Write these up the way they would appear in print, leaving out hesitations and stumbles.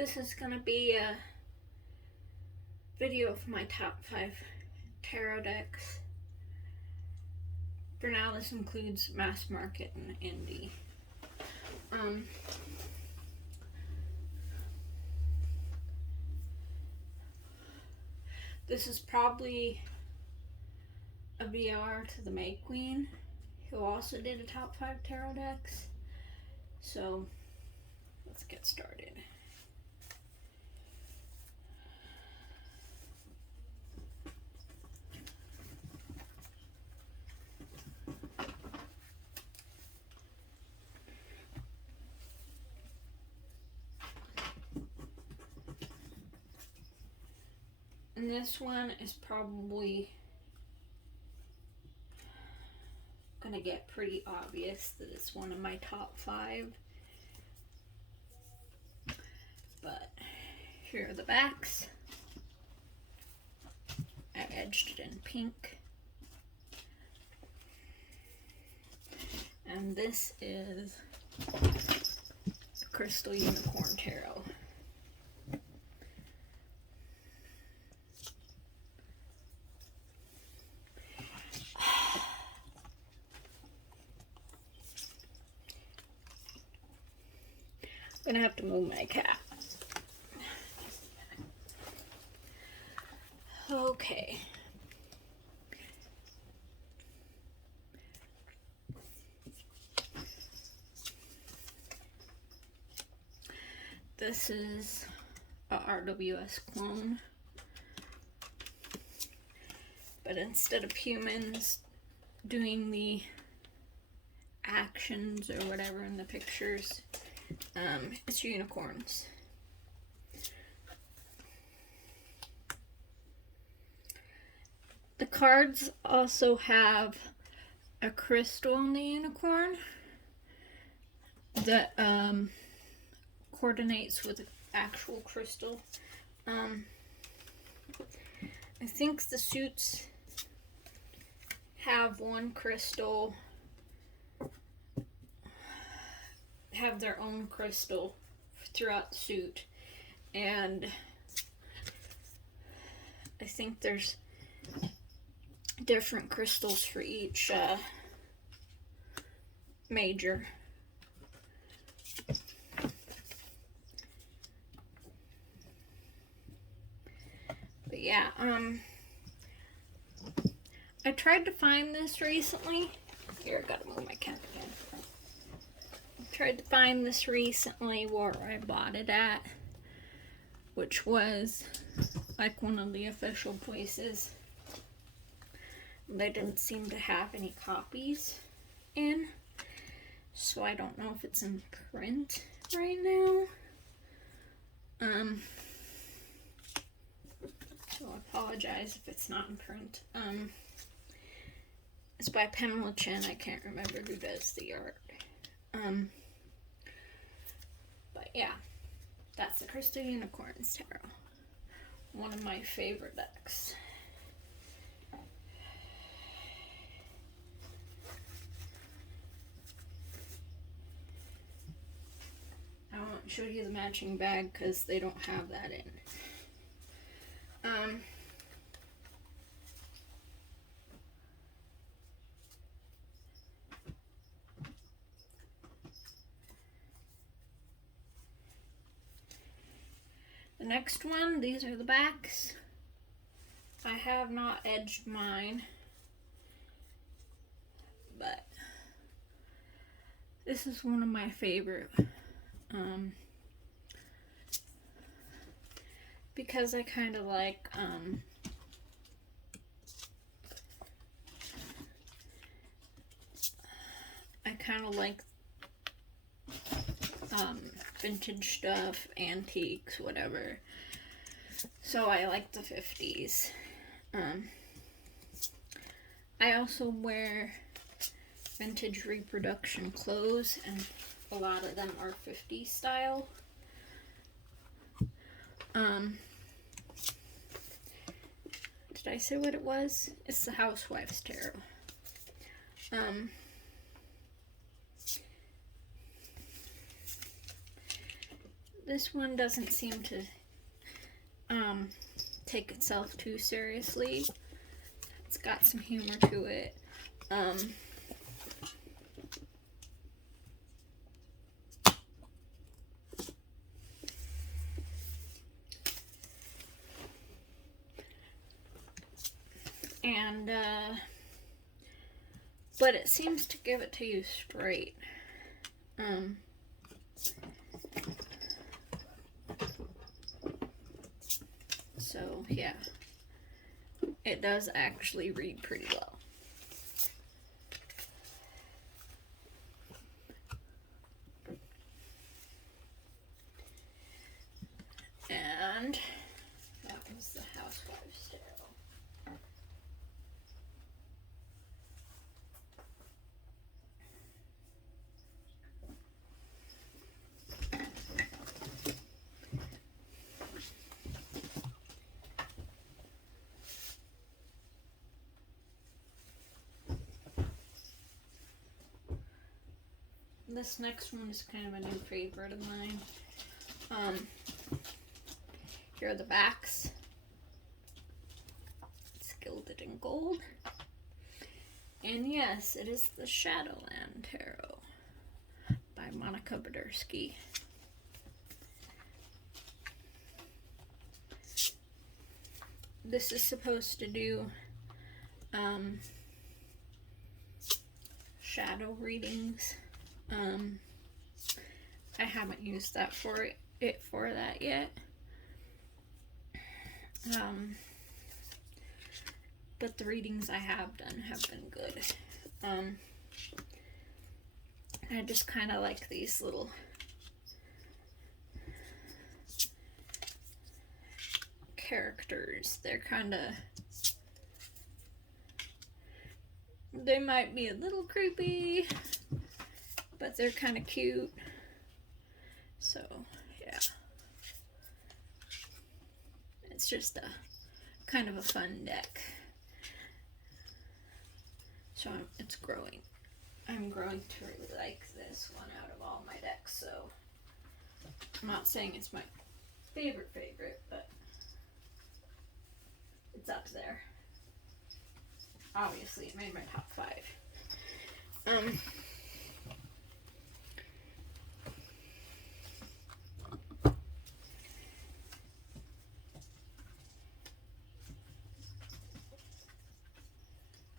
this is going to be a video of my top 5 tarot decks. For now, this includes mass market and indie. This is probably a VR to the May Queen, who also did a top 5 tarot decks. So let's get started. And this one is probably gonna get pretty obvious that it's one of my top 5. But here are the backs. I edged it in pink. And this is Crystal Unicorn Tarot. I'm gonna have to move my cat. Okay. This is a RWS clone. But instead of humans doing the actions or whatever in the pictures, it's unicorns. The cards also have a crystal in the unicorn that coordinates with the actual crystal. I think the suits have one crystal, have their own crystal throughout the suit, and I think there's different crystals for each major. But yeah, I tried to find this recently. Here, I gotta move my cat again. Tried to find this recently where I bought it at, which was like one of the official places. They didn't seem to have any copies in, so I don't know if it's in print right now. So I apologize if it's not in print. It's by Pamela Chen. I can't remember who does the art. But yeah, that's the Crystal Unicorns Tarot. One of my favorite decks. I won't show you the matching bag because they don't have that in. The next one, these are the backs. I have not edged mine, but this is one of my favorite, because I kind of like vintage stuff, antiques, whatever. So I like the 50s. I also wear vintage reproduction clothes, and a lot of them are 50s style. Did I say what it was? It's the Housewives Tarot. This one doesn't seem to take itself too seriously. It's got some humor to it. But it seems to give it to you straight. So yeah, it does actually read pretty well. And that was the Housewives Tarot. This next one is kind of a new favorite of mine. Here are the backs. It's gilded in gold. And yes, it is the Shadowland Tarot by Monica Badersky. This is supposed to do shadow readings. I haven't used that for that yet. But the readings I have done have been good. I just kind of like these little characters. They're kind of, they might be a little creepy, but they're kind of cute. So yeah, it's just a kind of a fun deck. So it's growing. I'm growing to really like this one out of all my decks. So I'm not saying it's my favorite, but it's up there. Obviously, it made my top 5.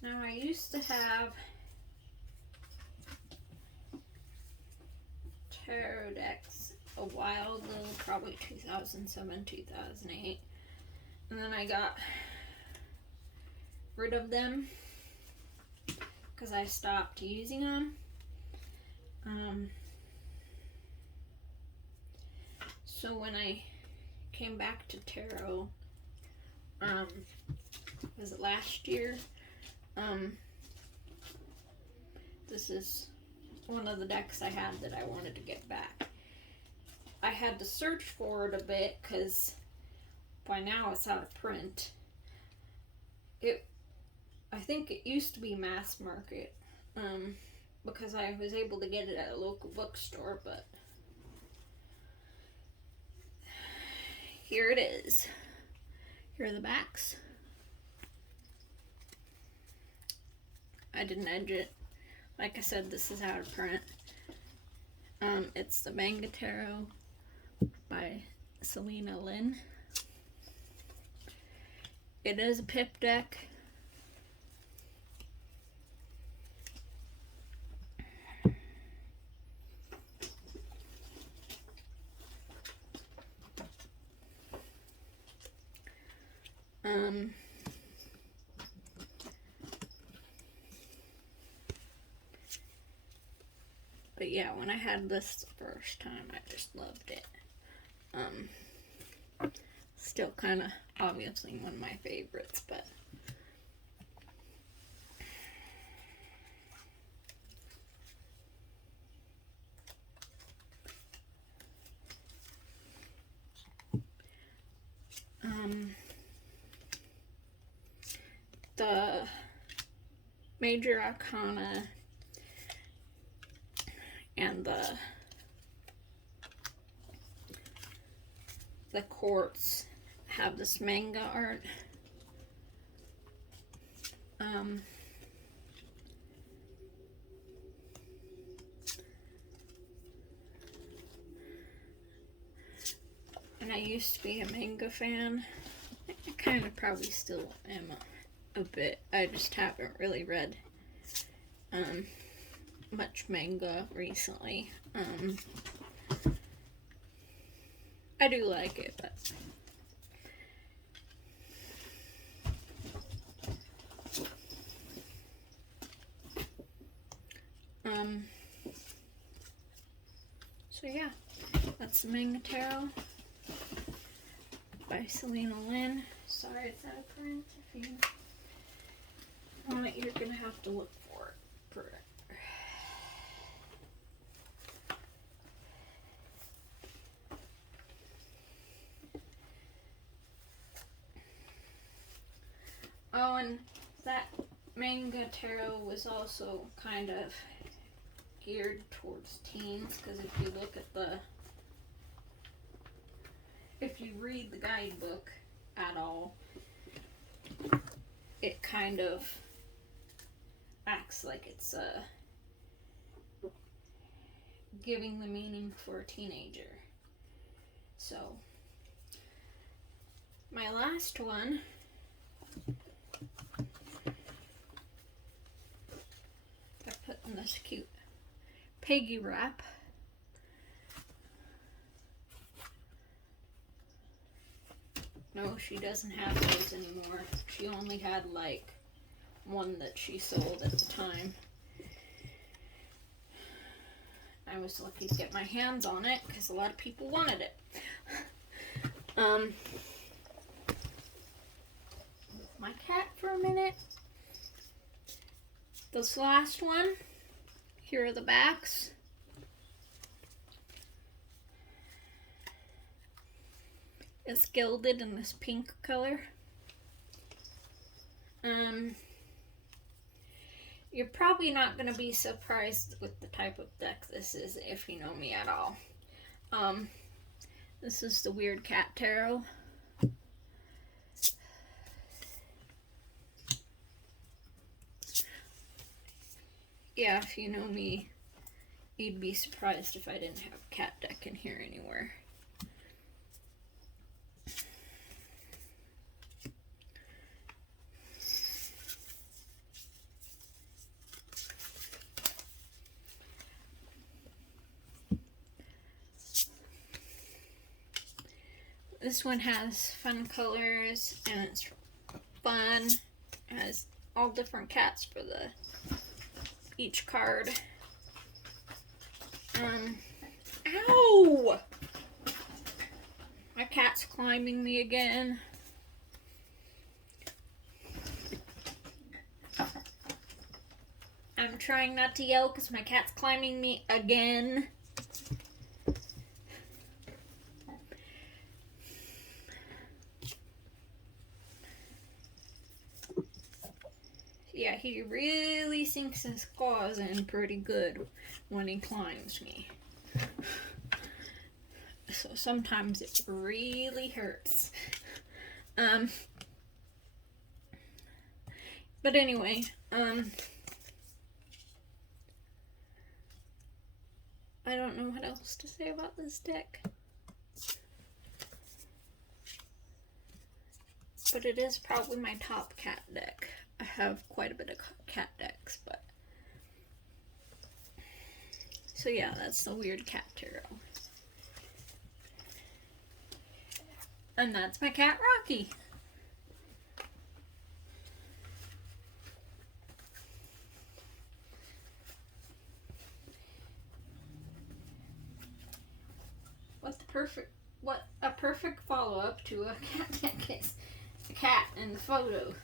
Now I used to have tarot decks a while ago, probably 2007, 2008, and then I got rid of them because I stopped using them. So when I came back to tarot, was it last year? This is one of the decks I had that I wanted to get back. I had to search for it a bit because by now it's out of print. I think it used to be mass market, because I was able to get it at a local bookstore, but here it is. Here are the backs. I didn't edge it. Like I said, this is out of print. It's the Manga Tarot by Selena Lynn. It is a pip deck. But yeah, when I had this the first time, I just loved it. Still kind of obviously one of my favorites, but the major arcana and the the courts have this manga art. And I used to be a manga fan. I kind of probably still am a bit. I just haven't really read much manga recently. I do like it, but so yeah, that's the Manga Tarot by Selena. Sorry it's out of print. If you want it, you're gonna have to look for it forever. Oh, and that Manga Tarot was also kind of geared towards teens, because if you look at if you read the guidebook at all, it kind of acts like it's giving the meaning for a teenager. So, my last one I put in this cute Peggy wrap. No, she doesn't have those anymore. She only had like one that she sold at the time. I was lucky to get my hands on it because a lot of people wanted it. My cat for a minute. This last one, here are the backs. It's gilded in this pink color. You're probably not going to be surprised with the type of deck this is if you know me at all. This is the Weird Cat Tarot. Yeah, if you know me, you'd be surprised if I didn't have a cat deck in here anywhere. This one has fun colors and it's fun. It has all different cats for each card. Ow! My cat's climbing me again. I'm trying not to yell because my cat's climbing me again. Yeah, he really sinks his claws in pretty good when he climbs me. So sometimes it really hurts. But anyway, I don't know what else to say about this deck. But it is probably my top cat deck. I have quite a bit of cat decks, but... So yeah, that's the Weird Cat Tarot. And that's my cat, Rocky. What a perfect follow-up to a cat deck is. A cat in the photo,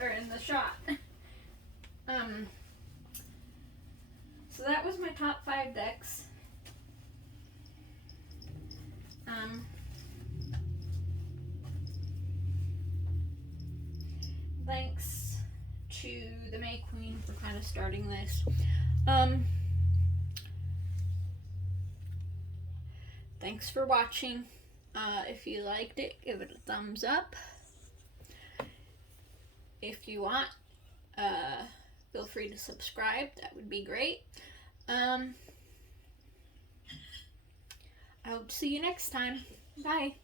or in the shot. So that was my top 5 decks. Thanks to the May Queen for kind of starting this. Thanks for watching. If you liked it, give it a thumbs up. If you want, feel free to subscribe. That would be great. I hope to see you next time. Bye.